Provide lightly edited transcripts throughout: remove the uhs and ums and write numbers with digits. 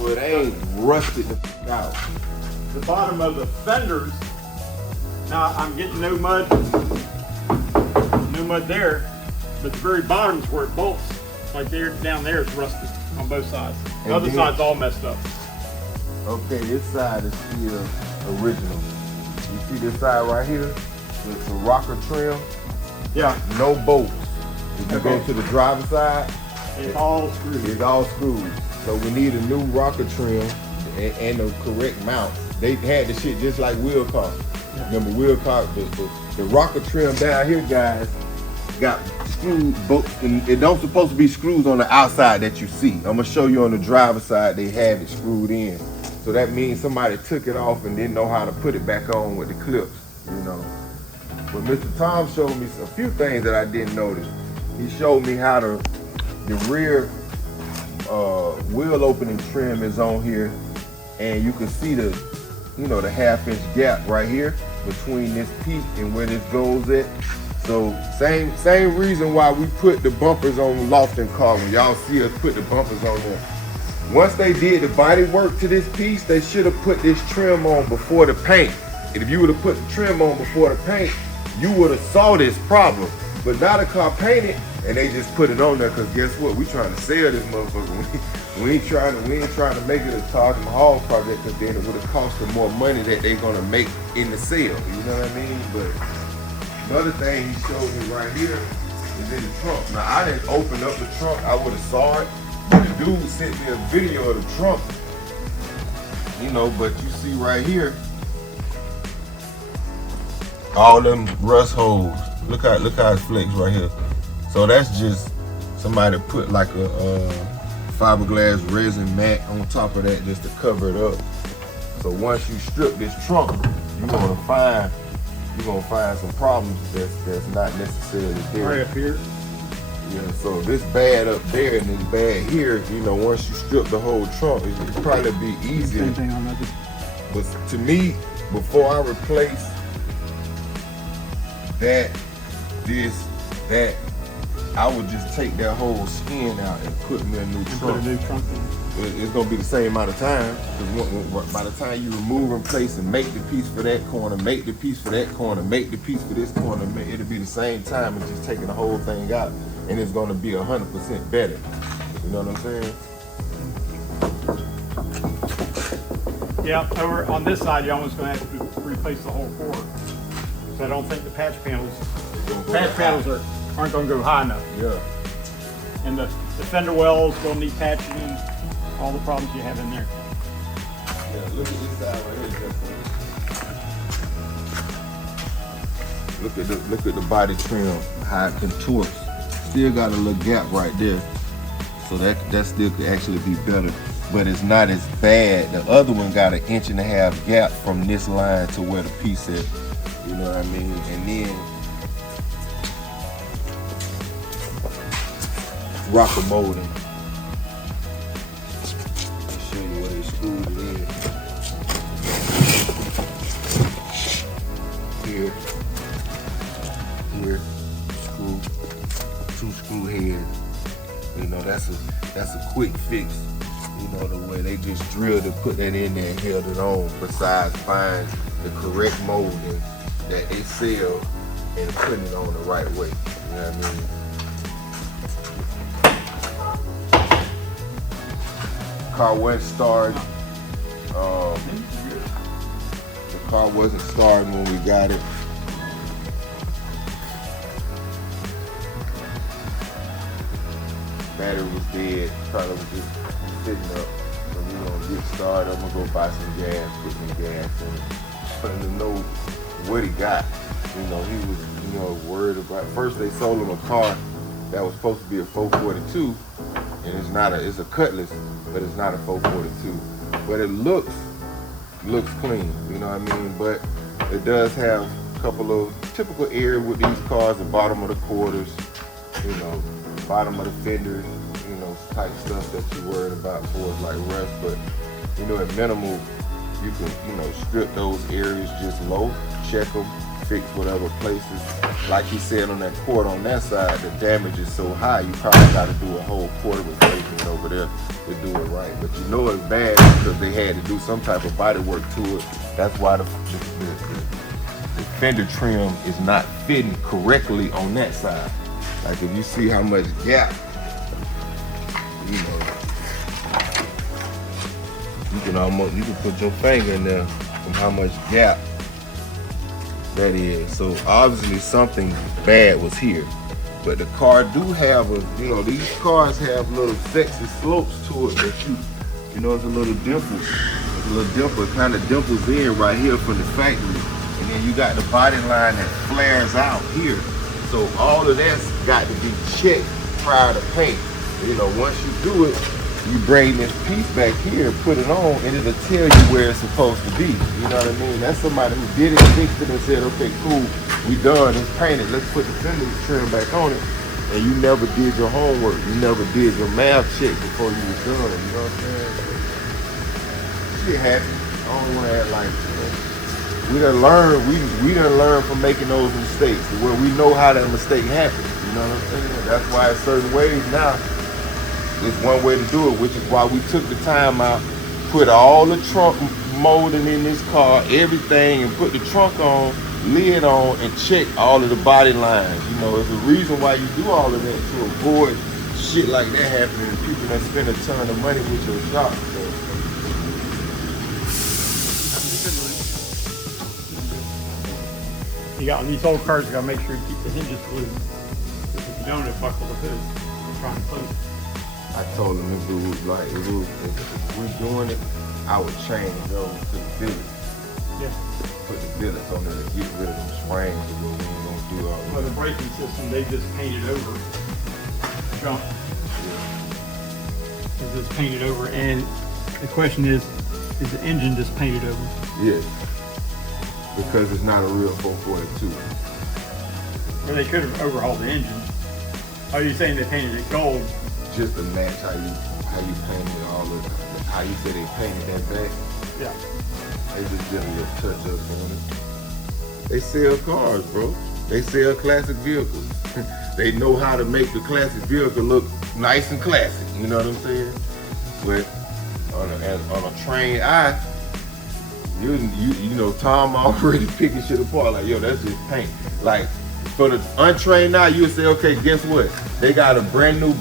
so it ain't rusted the out. The bottom of the fenders, now I'm getting no mud there, but the very bottom's where it bolts, like there, down there is rusted on both sides. The other side's all messed up. Okay, this side is still original. You see this side right here? It's a rocker trim. Yeah. No bolts. If you go to the driver's side, it's all screwed. It's all screwed. So we need a new rocker trim and the correct mount. They had the shit just like wheel car. Remember wheel car, the rocker trim down here, guys, got screws, bolts, and it don't supposed to be screws on the outside that you see. I'm gonna show you on the driver's side, they have it screwed in. So that means somebody took it off and didn't know how to put it back on with the clips, you know. But Mr. Tom showed me a few things that I didn't notice. He showed me how the rear wheel opening trim is on here, and you can see the, you know, the 1/2-inch gap right here between this piece and where this goes at. So same reason why we put the bumpers on Lofton car. When y'all see us put the bumpers on there, once they did the body work to this piece, they should have put this trim on before the paint. And if you would have put the trim on before the paint, you would have saw this problem. But now the car painted and they just put it on there, because guess what? We trying to sell this motherfucker. We ain't trying to make it a Taj Mahal project, because then it would have cost them more money that they're gonna make in the sale. You know what I mean? But another thing he showed me right here is in the trunk. Now I didn't open up the trunk, I would have saw it. But the dude sent me a video of the trunk. You know, but you see right here, all them rust holes. Look how it's flexed right here. So that's just somebody put like a fiberglass resin mat on top of that just to cover it up. So once you strip this trunk, you're gonna find some problems that's not necessarily there. Right up here. Yeah, so this bad up there and this bad here, you know, once you strip the whole trunk, it'd probably be easier. Same thing on that. But to me, before I replace that, I would just take that whole skin out and put me a new trunk. Put a new trunk in. It's gonna be the same amount of time, because by the time you remove and place and make the piece for that corner, make the piece for that corner, make the piece for this corner, it'll be the same time as just taking the whole thing out, and it's gonna be 100% better. You know what I'm saying? Yeah, over on this side, you're almost gonna have to replace the whole core. So I don't think the patch panels aren't gonna go high enough. Yeah. And the fender wells gonna need patching in, all the problems you have in there. Yeah, look at this side right here, Justin. Look at the body trim, how it contours. Still got a little gap right there. So that still could actually be better, but it's not as bad. The other one got an 1.5 inch gap from this line to where the piece is. You know what I mean? And then rocker molding. I'll show you where they screwed it in. Here, screw, 2 screw heads. You know, that's a quick fix. You know, the way they just drilled and put that in there and held it on, besides find the correct molding that they sell and putting it on the right way. You know what I mean? Car wasn't started. The car wasn't starting when we got it. Battery was dead. Carlo was just sitting up. So we're gonna get started. I'm gonna go buy some gas, put some gas in it. Wanted to know what he got. You know, he was, you know, worried about. First they sold him a car that was supposed to be a 442, and it's a Cutlass, but it's not a 442. But it looks clean, you know what I mean? But it does have a couple of typical areas with these cars: the bottom of the quarters, you know, bottom of the fenders, you know, type stuff that you're worried about for like rust. But you know, at minimal, you can, you know, strip those areas just low, check them, fix whatever places. Like he said on that quart on that side, the damage is so high, you probably got to do a whole quarter replacement over there. to do it right. But you know it's bad because they had to do some type of body work to it. That's why the fender trim is not fitting correctly on that side. Like if you see how much gap, you know, you can put your finger in there from how much gap that is. So obviously something bad was here. But the car do have a, you know, these cars have little sexy slopes to it that you know, it's a little dimple. It's a little dimple. It kind of dimples in right here from the factory. And then you got the body line that flares out here. So all of that's got to be checked prior to paint. You know, once you do it, you bring this piece back here and put it on, and it'll tell you where it's supposed to be. You know what I mean? That's somebody who did it, fixed it, and said, okay, cool, we done, it's painted, let's put the fender trim back on it. And you never did your homework. You never did your math check before you was done. You know what I'm saying? Shit happens. I don't want to act like, you know, we done learned from making those mistakes where we know how that mistake happened. You know what I'm saying? That's why in certain ways now, it's one way to do it, which is why we took the time out, put all the trunk molding in this car, everything, and put the trunk on, lid on, and check all of the body lines. You know, there's a reason why you do all of that, to avoid shit like that happening and people that spend a ton of money with your shop. So. You got on these old cars, you gotta make sure you keep the hinges loose. Because if you don't, it buckle the hood. You're trying to close it. I told him if we're doing it, I would change those to the billets. Yeah. Put the billets on there to get rid of them springs that we ain't gonna do all that. Well, the braking system, they just painted over jump. Yeah. It's just painted over, and the question is the engine just painted over? Yes. Because it's not a real 442. Well, they could have overhauled the engine. Are you saying they painted it gold? Just to match how you painted all of how you said they painted that back. Yeah. They just did a little touch up on it. They sell cars, bro. They sell classic vehicles. They know how to make the classic vehicle look nice and classic. You know what I'm saying? But on a trained eye, you know, Tom already picking shit apart. Like, yo, that's just paint. Like, for the untrained eye, you would say, okay, guess what? They got a brand new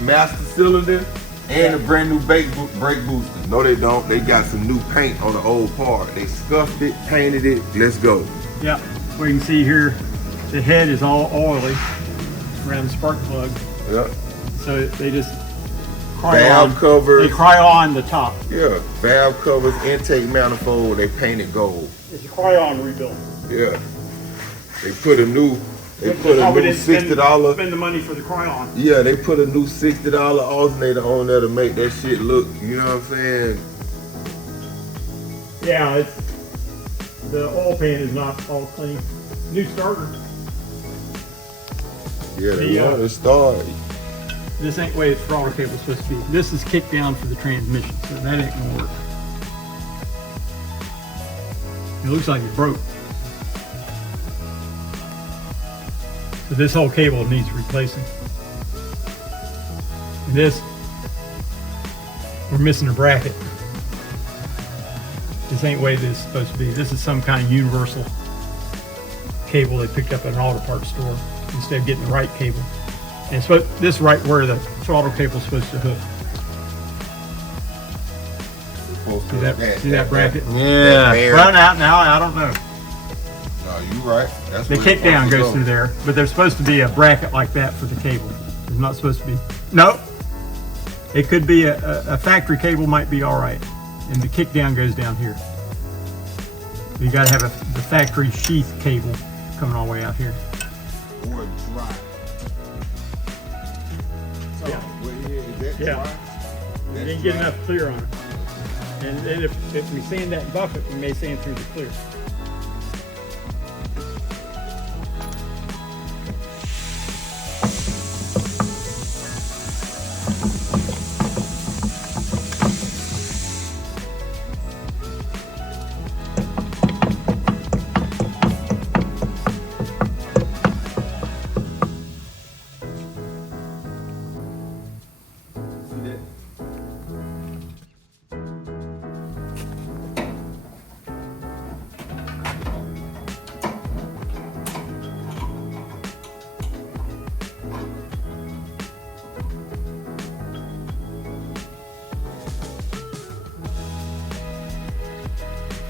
master cylinder and a brand new brake booster. No, they don't. They got some new paint on the old part. They scuffed it, painted it. Let's go. Yeah. We can see here, the head is all oily around the spark plug. Yep. So they just valve covers. They cryon the top. Yeah. Valve covers, intake manifold. They painted gold. It's a cryon rebuild. Yeah. They put a new. They put a new $60. Spend the money for the cryon. Yeah, they put a new $60 alternator on there to make that shit look. You know what I'm saying? Yeah, the oil pan is not all clean. New starter. Yeah, they want to start. This ain't the way the throttle cable is supposed to be. This is kicked down for the transmission, so that ain't gonna work. It looks like it broke. So this whole cable needs replacing. And this, we're missing a bracket. This ain't the way this is supposed to be. This is some kind of universal cable they picked up at an auto parts store instead of getting the right cable. And so this is right where the throttle cable is supposed to hook. See that bracket? Yeah, run out now, I don't know. No, you right. That's the kick down goes through there, but there's supposed to be a bracket like that for the cable. There's not supposed to be. No, it could be a factory cable might be all right, and the kick down goes down here. You got to have the factory sheath cable coming all the way out here. Or dry. So, yeah. Is that dry? We didn't get enough clear on it. And then if we sand that and buff it, we may sand through the clear.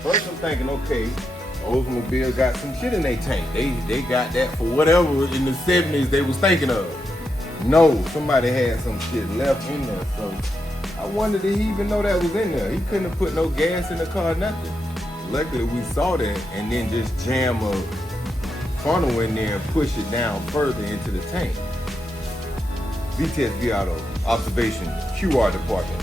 first I'm thinking, okay, Oldsmobile got some shit in their tank. They got that for whatever in the 70s they was thinking of. No, somebody had some shit left in there. So I wondered, did he even know that was in there? He couldn't have put no gas in the car, nothing. Luckily we saw that and then just jam a funnel in there and push it down further into the tank. VTSB Auto Observation QR department.